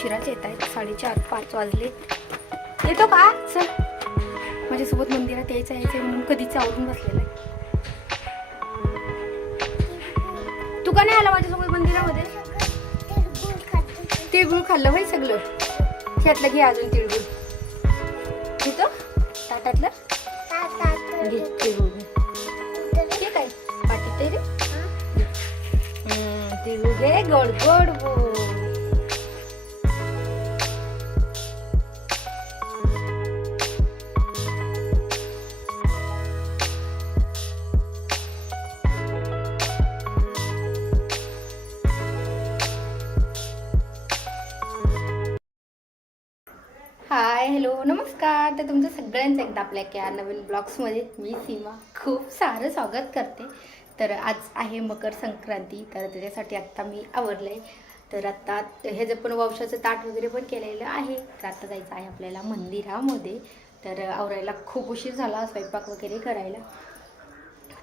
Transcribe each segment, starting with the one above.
उशिराच येत आहेत. साडेचार पाच वाजले येतो का? चल. माझ्यासोबत मंदिरात यायचं यायचं म्हणून कधीच आवडून बसलेलं आहे तू का नाही आला माझ्यासोबत मंदिरामध्ये? तिळगुळ खाल्लं होय सगळं? ह्यातलं घे अजून तिळगुळ. घेतो? ताटातलं? घे तिळगुळ. ठीक आहे पाठी ते रे. तिळगुळ घे गोड गोड. हाय हॅलो नमस्कार. तर तुमचं सगळ्यांचं एकदा आपल्या या नवीन ब्लॉग्समध्ये मी सीमा. खूप सारं स्वागत करते. तर आज आहे मकर संक्रांती तर त्याच्यासाठी आत्ता मी आवरलं. आहे तर आत्ता हे जे पण वंशाचं ताट वगैरे पण केलेलं आहे तर आत्ता जायचं आहे आपल्याला मंदिरामध्ये. तर आवरायला खूप उशीर झाला स्वयंपाक वगैरे करायला.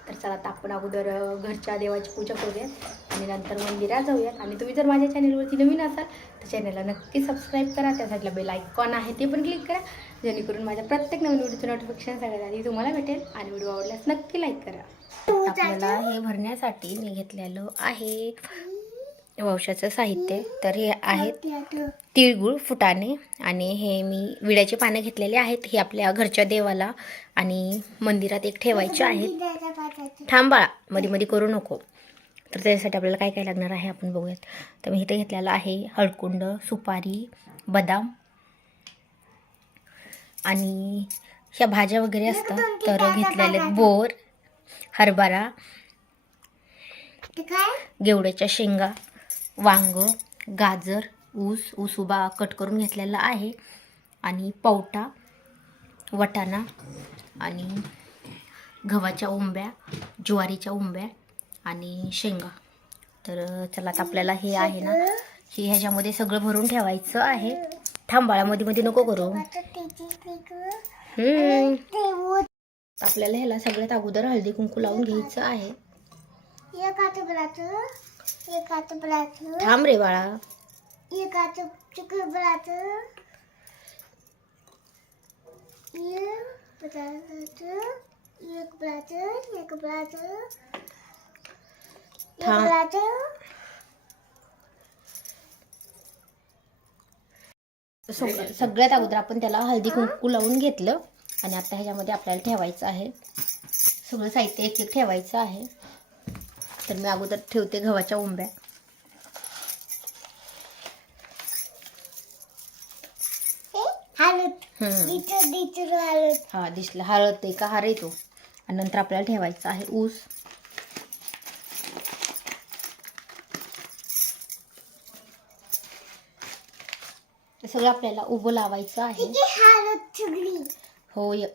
तर चला आता आपण अगोदर घरच्या देवाची पूजा करूयात आणि नंतर मंदिरात जाऊयात. आणि तुम्ही जर माझ्या चॅनेलवरती नवीन असाल तर चॅनलला नक्की सबस्क्राईब करा. त्या साईडला बेल आयकॉन आहे ते पण क्लिक करा. जेणेकरून माझ्या प्रत्येक नवीन व्हिडिओचं नोटिफिकेशन सगळ्यात आधी तुम्हाला भेटेल आणि व्हिडिओ आवडल्यास नक्की लाईक करा. आपल्याला हे भरण्यासाठी मी घेतलेलं आहे. वंशाचं साहित्य तर हे आहेत तिळगुळ फुटाणे आणि हे मी विड्याचे पानं घेतलेले आहेत. हे आपल्या घरच्या देवाला आणि मंदिरात एक ठेवायचे आहेत. थांब बाळा मध्ये मध्ये करू नको. तर त्याच्यासाठी आपल्याला काय काय लागणार आहे आपण बघूयात. तर मी इथे घेतलेलं आहे हळकुंड सुपारी बदाम आणि ह्या भाज्या वगैरे असतात. तर घेतलेले आहेत बोर हरभरा गेवड्याच्या शेंगा. वांग गाजर ऊस ऊस उभा कट करून घेतलेला आहे. आणि पावटा वटाणा आणि गव्हाच्या उंब्या ज्वारीच्या उंब्या आणि शेंगा. तर चला आता आपल्याला हे आहे ना हे ह्याच्यामध्ये सगळं भरून ठेवायचं आहे. थांबाळामध्ये मध्ये नको करू. आपल्याला ह्याला सगळ्यात अगोदर हळदी कुंकू लावून घ्यायचं आहे. थांब रे बाळा. सगळ्यात अगोदर आपण त्याला हळदी कुंकू लावून घेतलं आणि आता ह्याच्यामध्ये आपल्याला ठेवायचं आहे. सगळं साहित्य एक एक ठेवायचं आहे. तर मी अगोदर ठेवते गव्हाच्या उंब्या. हा? दिसलं हळद. ते का हार येतो आणि नंतर आपल्याला ठेवायचा आहे ऊस. हे सगळं आपल्याला उभं लावायचं आहे. होय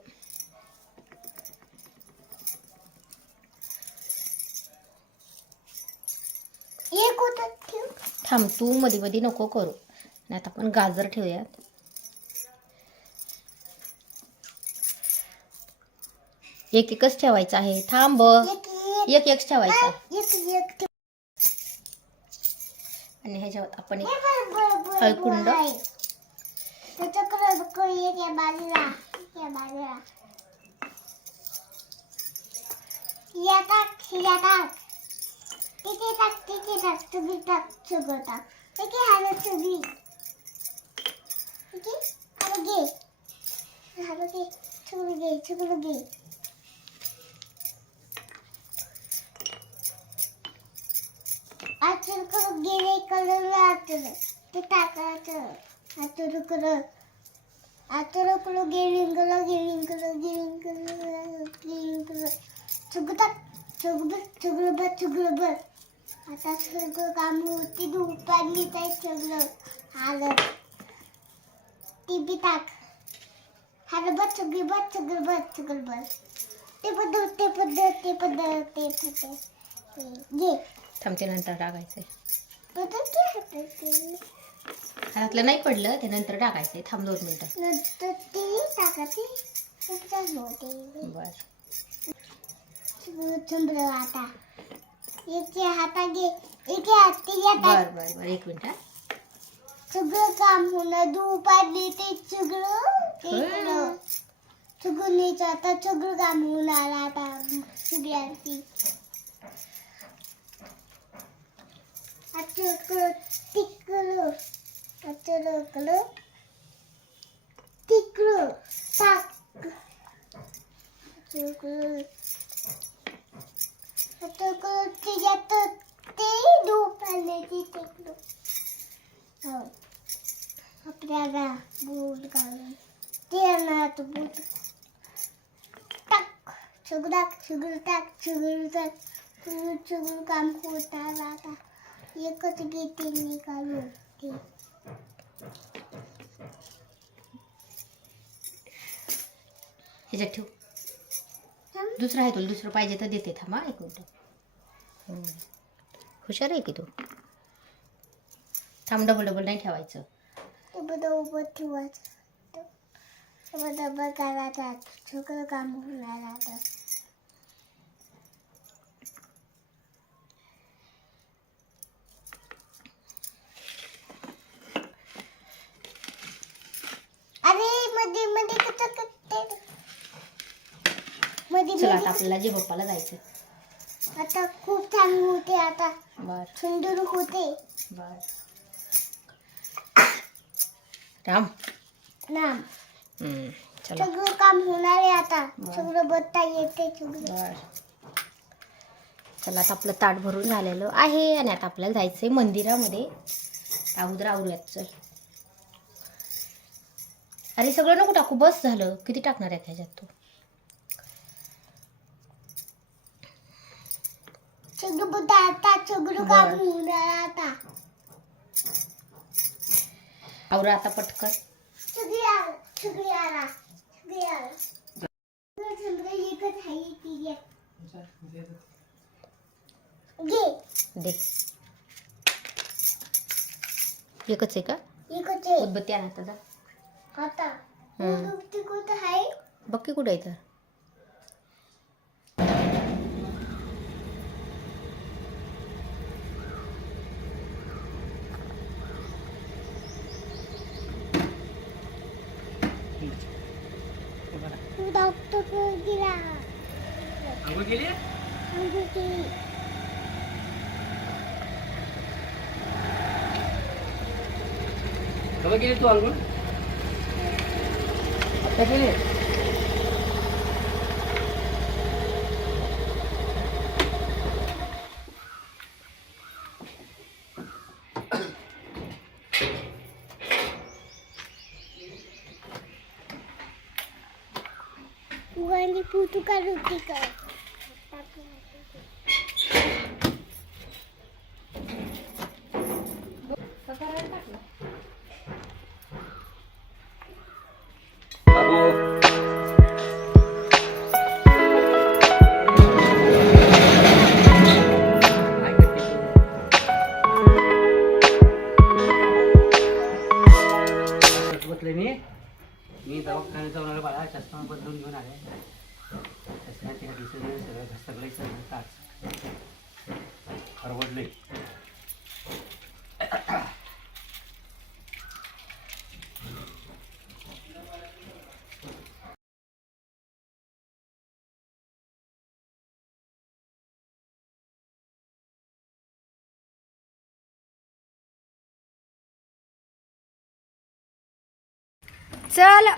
थांब तू मध्ये मध्ये नको करू. आणि आता आपण गाजर ठेवूयात. एक एकच ठेवायचं आहे. थांब. एक एक ठेवायचं. आणि ह्याच्यावर आपण एक हळकुंड. तिथे टाक तिथे टाक तुम्ही टाक सगळं टाक ठीक आहे हॅलो तुम्ही ठीक आहे हॅलो घे हॅलो घे सगळं घे सगळं घे आचर करून गेले कलर आचर ते टाकायचं आचर कलर आचर कलर गेलिंग कलर गेलिंग कलर गेलिंग कलर गेलिंग कलर सगळं टाक सगळं सगळं बस सगळं बस आता सगळं काम होती दूध पाडली तर सगळं आलं. ती बी टाक. हालं बस सगळी बस सगळं बस सगळं बस. ते पद्धत ते पद्धत ते पद्धत ते पद्धत घे थांबते नंतर टाकायचंय पद्धत ते हातातली. हातातलं नाही पडलं ते नंतर टाकायचंय थांब दोन मिनिटं. नंतर ते टाकायचे. बर. सगळं आता. एके हाता एके हाती बर बर बर एक मिनिट. सगळं काम होणं धूप आली ते सगळं सगळं नीट आता सगळं काम होणार आता सगळ्यांची आता तिकडं आता तिकडं टाक तिकडं आता त्याच्यात ते धूप आले ते तिकडं हो आपल्याला बूट घालून ते आणणार बूट टाक सगळं टाक सगळं टाक सगळं टाक सगळं सगळं काम होणार आता एकच घेते निघालून ते ह्याच्यात ठेव थांब. दुसरं आहे तुला दुसरं पाहिजे तर देते थांबा एक मिनटं. हुशार आहे की तू? थांब डबल डबल नाही ठेवायचं. ते उभं ठेवायचं. ते बघा करायचं. सगळं काम होणार आता अरे मध्ये मध्ये कसं करते मध्ये चला आता आपल्याला जे पप्पाला जायचं आता खूप छान होते आता बर. सुंदर होते. बर. राम. चला. सगळं काम होणार आहे आता. सगळं बघता येते बर. चला आता आपलं ताट भरून झालेलं आहे आणि आता आपल्याला जायचंय मंदिरामध्ये. अगोदर आवरूयात चल. अरे सगळं नको टाकू. बस झालं. किती टाकणार आहे ह्याच्यात तू? सगळं काम बरं. होणार आता. आवरा आता पटकन. सगळी आला सगळी आला सगळी आला सगळं एकच आहे ती घे. दे. एकच आहे का? एकच आहे. उदबत्ती आण आता आता. हम्म. ती कुठं आहे? बघ की कुठे आहे तर? तू डॉक्टर गेला अंघोळ केली अंघोळ केली. कवा केली तू अंघोळ आता केली तू आणि तू काढून ती कर बाबू काय करते तू? मी मी दवाखान्यात जाऊन आलो बाळा चष्मा बदलून घेऊन आले चष्म्याच्या दिसून सगळं सगळे सगळं काच परवडले चल.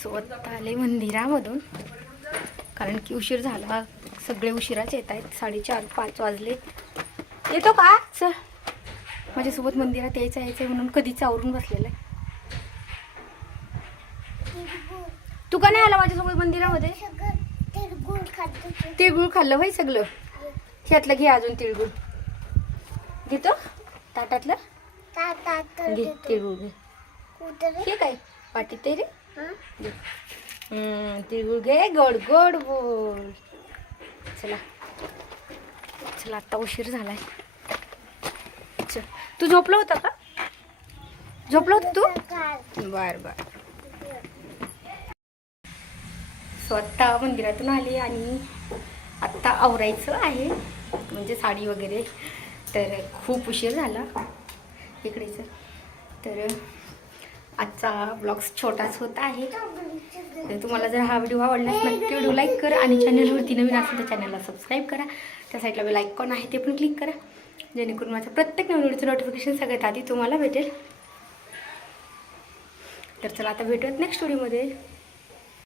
स्वत आले मंदिरामधून. कारण की उशीर झाला. सगळे उशिराच येत आहेत. साडेचार पाच वाजले. येतो का? चल. माझ्यासोबत मंदिरात यायचं यायचं म्हणून कधीच आवरून बसलेलं आहे तू का नाही आला माझ्यासोबत मंदिरामध्ये? तिळगुळ खाल्लं होय सगळं? ह्यातलं घे अजून तिळगुळ. घेतो. ताटातलं? घे तिळगुळ घे. हे काय? पाटीत रे हं? तिळगुळ घे गोड गोड बोल. चला. चला आता उशीर झालाय. चल. तू झोपला होता का? झोपला होता तू? बर बर. स्वतः मंदिरातून आले आणि आत्ता आवरायचं आहे. म्हणजे साडी वगैरे. तर खूप उशीर झाला. इकडे सर तर आजचा ब्लॉग्स छोटाच होता आहे. तर तुम्हाला जर हा व्हिडिओ आवडला असेल नक्की व्हिडिओ लाईक करा आणि चॅनलवरती नवीन असेल तर चॅनलला सबस्क्राईब करा. त्या साईडला बेल आयकॉन आहे ते पण क्लिक करा. जेणेकरून माझ्या प्रत्येक नवीन व्हिडिओचं नोटिफिकेशन सगळ्यात आधी तुम्हाला भेटेल. तर चला आता भेटूयात नेक्स्ट व्हिडिओमध्ये